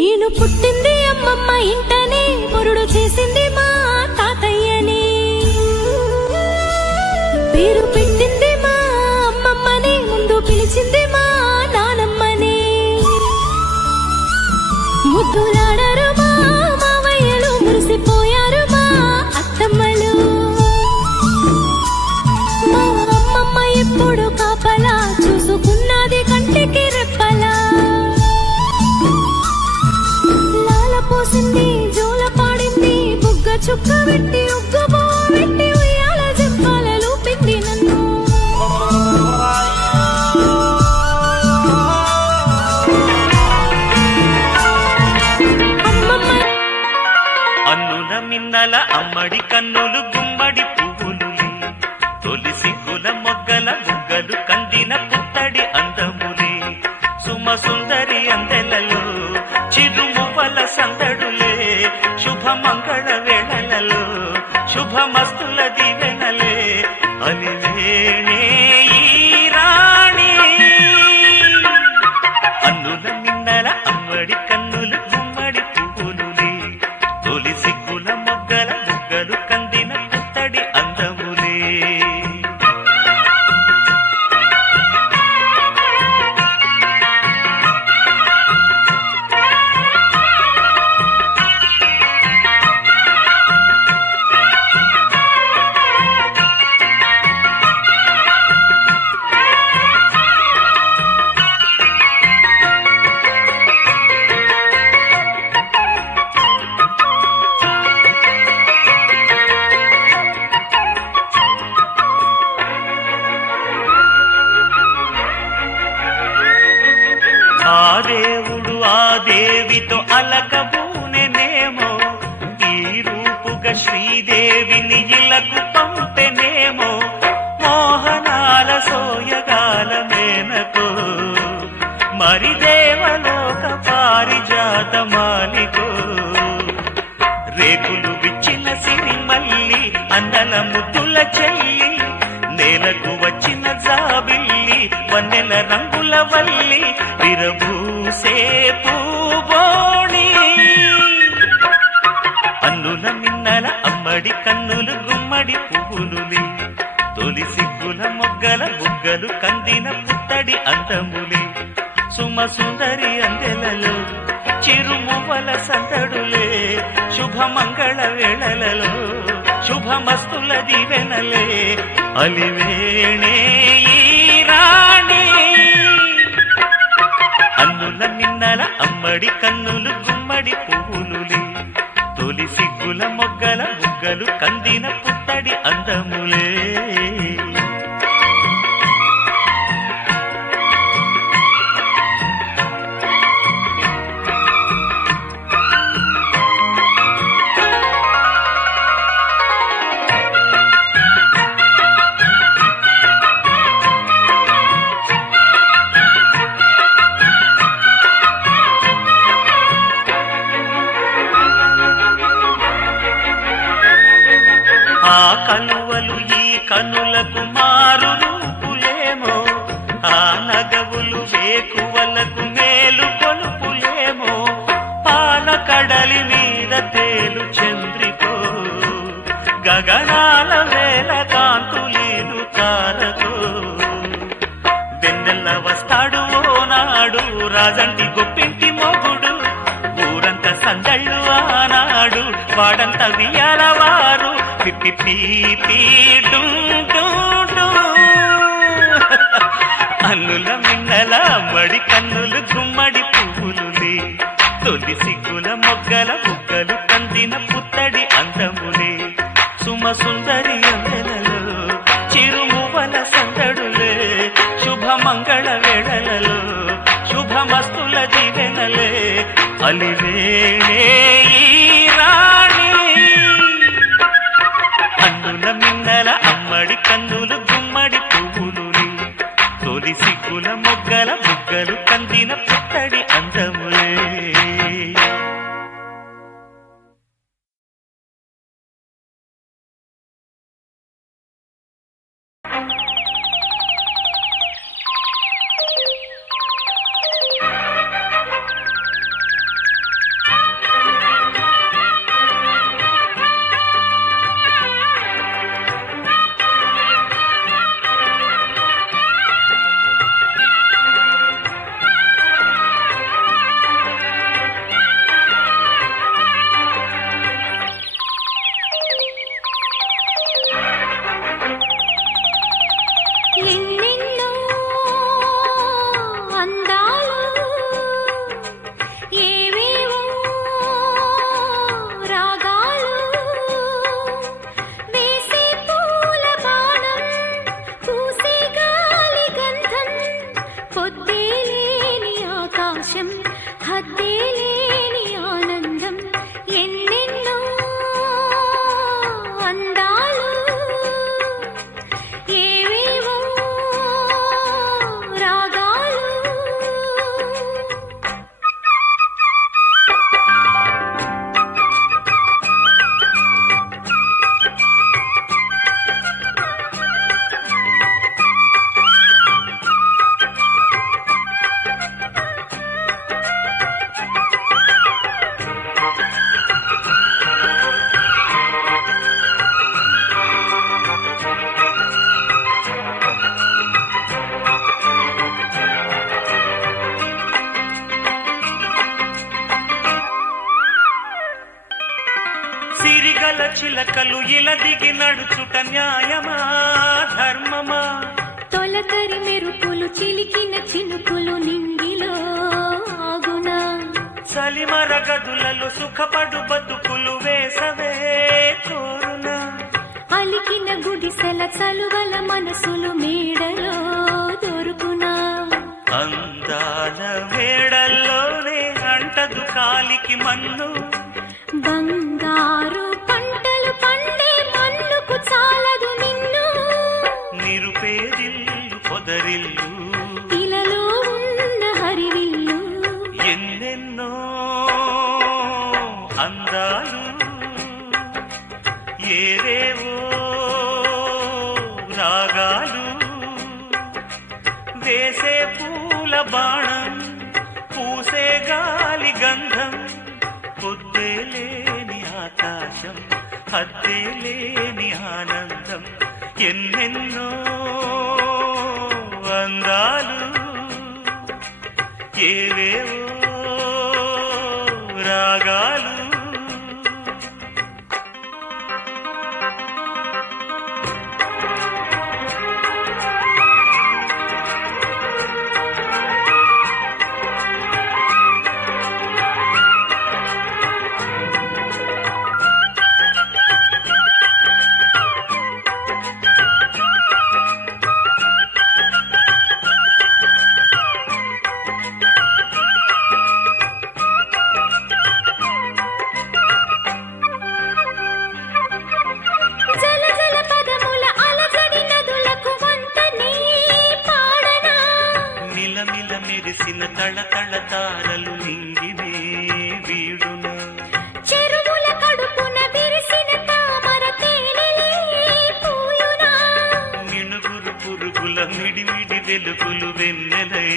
నేను పుట్టింది అమ్మమ్మ ఇంటనే, మురుడు చేసింది మా తాతయ్యని, పేరు పెట్టింది మా అమ్మమ్మని, ముందు పిలిచింది మా నానమ్మని. ముద్దులాడరు మా మావయ్యలు, మురిసిపోయారు మా అత్తమ్మలు. మా అమ్మమ్మ ఎప్పుడు కాపలా చూసుకున్నది కంటికి రెప్పలా. పోసింది జోల పాడింది, బుగ్గ చుక్క పెట్టి ఉగ్గబో పెట్టి ఉయ్యాల జంపాలలో పిండి నన్ను. అన్నుల మిన్నల అమ్మడి కన్నులు గుమ్మడి పువ్వులులే, తొలి సిగ్గుల మొగ్గల బుగ్గలు కందిన పుత్తడి అందములే. సుమ సుందరి అందెలలో చిరుమువ్వల సందడులే, శుభ మంగళ వేళలలో శుభమస్తుల దివెనలే. అలివేణే ఈ రాణి, అన్నుల మిన్నల అమ్మడి కన్నులు గుమ్మడి పువ్వులులే, తొలి సిగ్గుల మొగ్గల బుగ్గలు కందిన పుత్తడి అందములే. ఆ దేవుడు ఆ దేవితో అలకబూనెనేమో, ఈ రూపుగా శ్రీదేవిని ఇలకు పంపెనేమో. మోహనాల సోయగాల మేనకో, మరి దేవలోక పారిజాత మాలికో. రేకులు విచ్చిన సిరిమల్లి అందల ముద్దుల చెల్లి, నేలకు వచ్చిన జాబిల్లి వన్నెల రంగుల వల్లి, విరబూసే పూబోణి. అన్నుల మిన్నల అమ్మడి కన్నులు గుమ్మడి పువ్వులులే, తొలి సిగ్గుల మొగ్గల బుగ్గలు కందిన పుత్తడి అందములే. సుమ సుందరి అందెలలో చిరుమువ్వల సందడులే, శుభమంగళ వేళలలో శుభమస్తుల దివెనలే. అలివేణే ఈ రాణి, అన్నుల మిన్నల అమ్మడి కన్నులు గుమ్మడి పువ్వులులే, తొలి సిగ్గుల మొగ్గల బుగ్గలు కందిన పుత్తడి అందములే. ఆ కలువలు ఈ కనులకు మారు రూపులేమో, ఆ నగవులు వేకువలకు మేలు కొలుపులేమో. పాల కడలి మీద తేలు చంద్రికో, గగనాల వేల కాంతులీలు తారకో. వెన్నెల్ల వస్తాడు ఓనాడు రాజంటి గొప్పింటి మొగుడు, ఊరంతా సందళ్ళు ఆనాడు వాడంత వియాలవారు. అన్నుల మిన్నల అమ్మడి కన్నులు గుమ్మడి పువ్వులులే, తొలి సిగ్గుల మొగ్గల బుగ్గలు కందిన పుత్తడి అందములే. సుమ సుందరి అందెలలో చిరుమువ్వల సందడులే, శుభమంగళ వేళలలో శుభమస్తుల దివెనలే. అలివేణే ఈ రాణి, అన్నుల మిన్నల అమ్మడి కన్నులు గుమ్మడి పువ్వులులే, తొలి సిగ్గుల మొగ్గల బుగ్గలు కందిన పుత్తడి అందములే. చిలకలు ఇలా దిగి నడుచుట న్యాయమా ధర్మమా తొలకరి మెరుపులు చిలికిన చినుకులు నింగిలో ఆగునా సలిమర గదులలో సుఖపడు బతుకులు వేసవే కోరునా అలికిన గుడిసెల చలువల మనసులు మేడలో దొరుకునా అందాల మేడల్లోనే అంటదు కాలికి మన్ను బంగారు పంటలు పండే మన్నుకు చాలదు నిన్ను నిరుపేదిల్లు పొదరిల్లు ఇలలో ఉన్న హరివిల్లు ఎన్నెన్నో అందాలు ఏవేవో రాగాలు వేసే పూల బాణం పూసే గాలి గంధం పొద్దే లేని ఆకాశం హద్దే లేని ఆనందం ఎన్నెన్నో అందాలు ఏవేవో రాగాలు జల జల పదముల అలజడి నదులకు వంతనే పాడనా మిలమిల మెరిసిన తళతళ తారలు నింగినే వీడున చెరువుల కడుపున విరిసిన తామర తేనెలే పూయునా మినుగురు పురుగుల మిడిమిడి వెలుగులు వెన్నెలై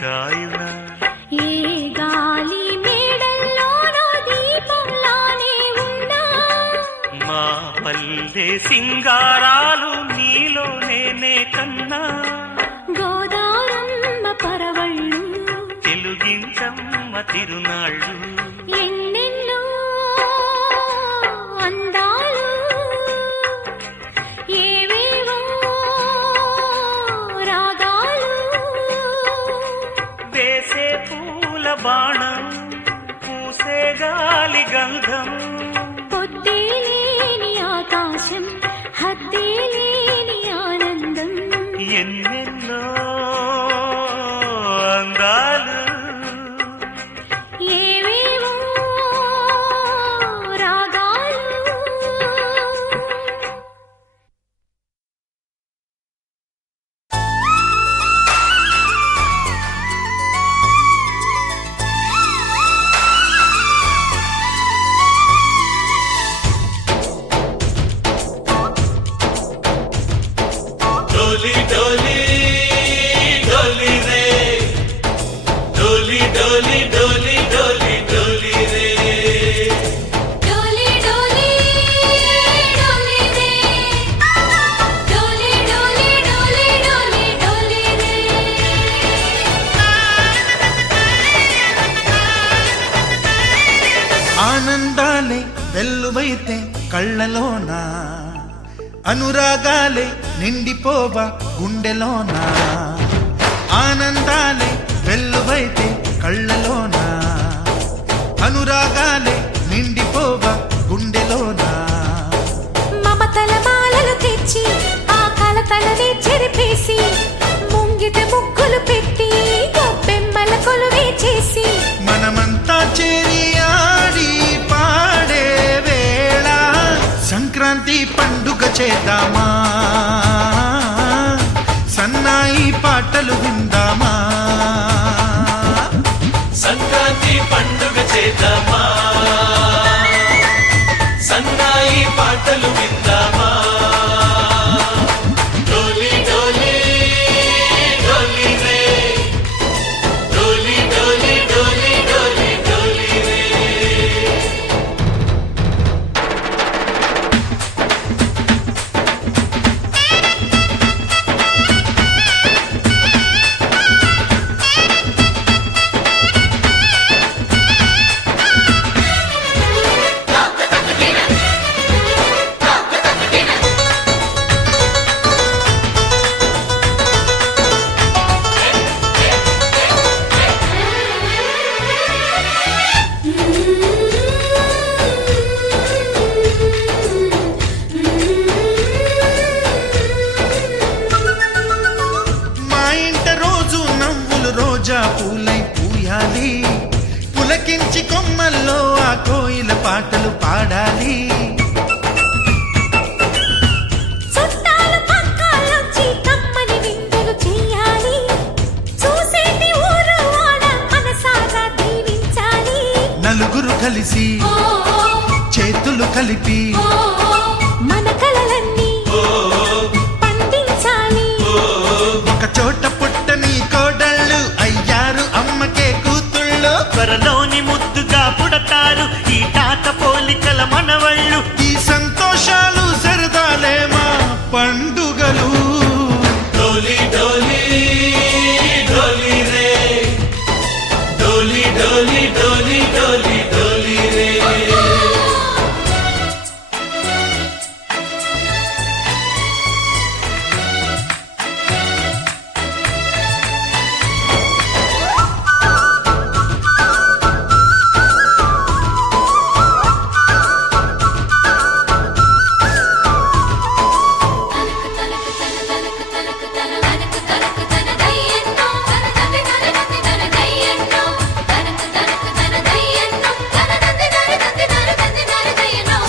కాయున ఏ గాలి మేడల్లోనో దీపంలానే ఉన్నా మా పల్లె సింగారాలు నీలో నేనే కన్నా గోదారమ్మ పరవళ్ళు తెలుగించమ్మ తిరునాళ్ళు ఎన్నెన్నో అందాలు ఏవేవో రాగాలు వేసే పూల బాణం పూసే గాలి గంధం పొద్దే లేని ఆకాశం హద్దే లేని ఆనందం ఎన్నెన్నో అందాలు ఏవేవో రాగాలు डोली डोली डोली रे डोली डोली डोली डोली डोली रे डोली डोली डोली रे डोली डोली डोली डोली डोली रे ఆనందాలే వెల్లువైతే కళ్ళలోనా అనురాగాలే నిండిపోవా గుండెలోనా ఆనందాలే వెల్లువైతే కళ్ళలోనా అనురాగాలే నిండిపోవా గుండెలోనా మమతల మాలలు తెచ్చి ఆ కలతలనే చెరిపేసి ముంగిట ముగ్గులు పెట్టి గొప్పెమ్మల కొలువే చేసి మనమంతా చేరి ఆడి పాడే వేళ సంక్రాంతి పండుగ చేద్దామా సన్నాయి పాటలు విందామా సంక్రాంతి పండుగ చేద్దామా సన్నాయి పాటలు విందామా డోలి డోలి డోలి రే డోలి డోలి డోలి డోలి డోలి రే రోజా పూలై పూయాలి, పులకించి కొమ్మల్లో ఆ కోయిల పాటలు పాడాలి. చుట్టాలు పక్కాలొచ్చి కమ్మని విందులు చెయ్యాలి, చూసేటి ఊరు వాడ మనసారా దీవించాలి. నలుగురు కలిసి చేతులు కలిపి మన కలలన్నీ పండించాలి. ఒక చోట పుట్టని కోడళ్ళు అయ్యారు అమ్మకే కూతుళ్ళు. త్వరలోని ముద్దుగా పుడతారు ఈ తాత పోలికల మనవళ్ళు. ఈ సంతోషాలు సరదాలే మా పండుగలు. డోలి డోలి డోలి రే, డోలి డోలి డోలి డోలి డోలి రే.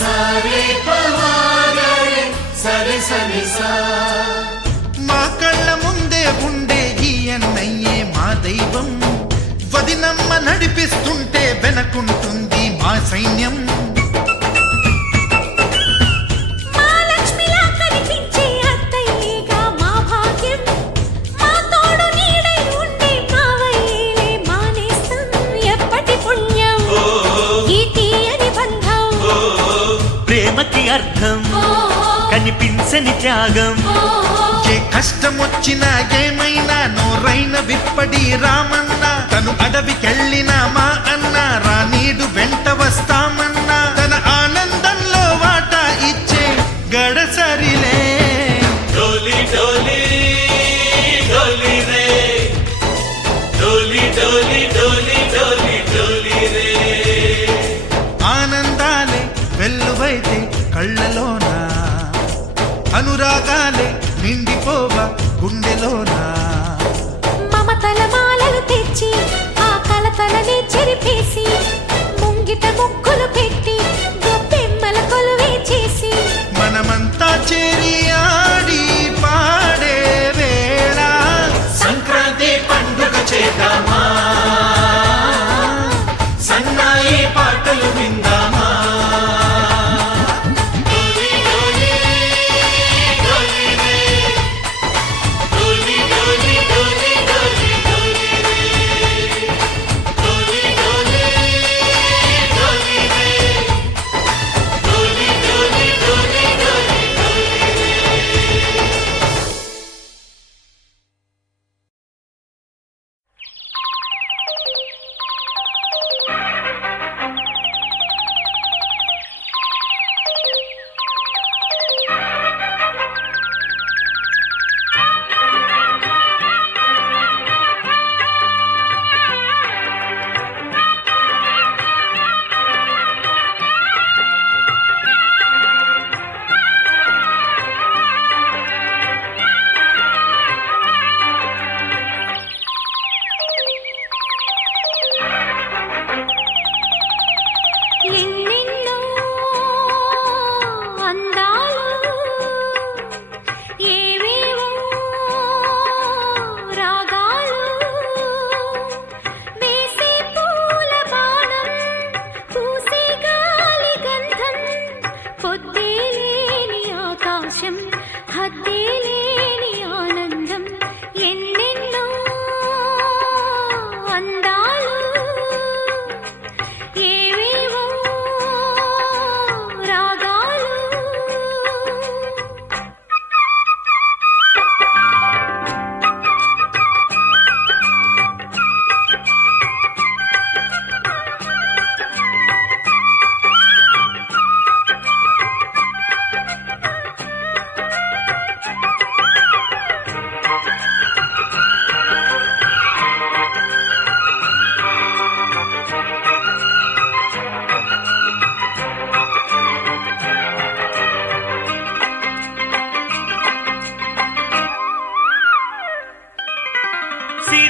సారే పవారే సరే సరే సా. మా కళ్ళ ముందే ఉండే ఈ అన్నయ్యే మా దైవం. వదినమ్మ నడిపిస్తుంటే వెనకుంటుంది మా సైన్యం. మా లక్ష్మిలా కనిపించే అత్తయ్యేగా మా భాగ్యం, మా తోడు నీడై ఉండే మావయ్యేలే మా నేస్తం. ఎప్పటి పుణ్యం ఈ తీయని బంధం, ప్రేమకి అర్థం కనిపించని త్యాగం. ఏ కష్టం వచ్చినా ఏమైనా నోరైన విప్పడి రామన్న. తను అడవికెళ్ళిన మా అన్న రానీడు వెంట వస్తామన్నా. తన ఆనందంలో వాటా ఇచ్చే గడసరిలే. డోలి డోలి డోలి రే, డోలి డోలి డోలి డోలి డోలి రే. ఆనందాలే వెల్లువైతే కళ్ళలోనా, అనురాగాలే నిండిపోవా గుండెలోనా. మమతల మాలలు తెచ్చి ఆ కలతలని చెరిపేసి, ముంగిట ముక్కులు పెట్టి గొప్పెమ్మల కొలువే చేసి, మనమంతా చేరి ఆడి పాడే వేళ సంక్రాంతి పండుగ చేద్దామా, సన్నాయి పాటలు విందామా. డోలి డోలి డోలి రే, డోలి డోలి డోలి డోలి డోలి రే, డోలి డోలి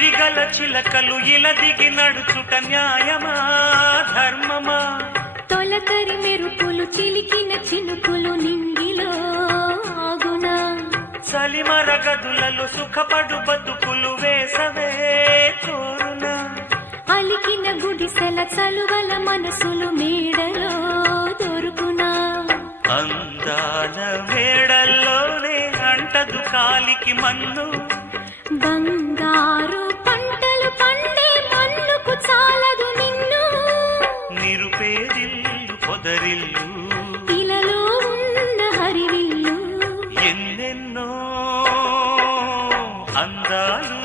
ఈగల చిలకలు ఇలా దిగి నడుచుట న్యాయమా ధర్మమా తొలకరి మెరుపులు చిలికిన చినుకులు నింగిలో ఆగునా సలిమర గదులలో సుఖపడు బతుకులు వేసవే కోరునా అలికిన గుడిసెల చలువల మనసులు మేడలో దొరుకునా అందాల మేడల్లోనే అంటదు కాలికి మన్ను బంగారు పంటలు పండే మన్నుకు చాలదు నిన్ను నిరుపేదిల్లు పొదరిల్లు ఇలలో ఉన్న హరివిల్లు ఎన్నెన్నో అందాలు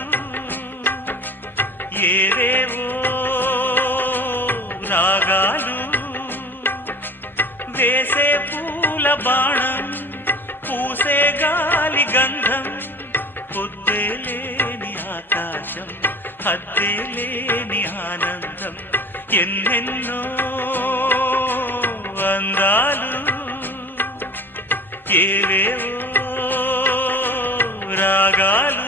ఏవేవో రాగాలు వేసే పూల బాణం పూసే గాలి గంధం పొద్దే లేని ఆకాశం హద్దే లేని ఆనందం ఎన్నెన్నో అందాలు ఏవేవో రాగాలు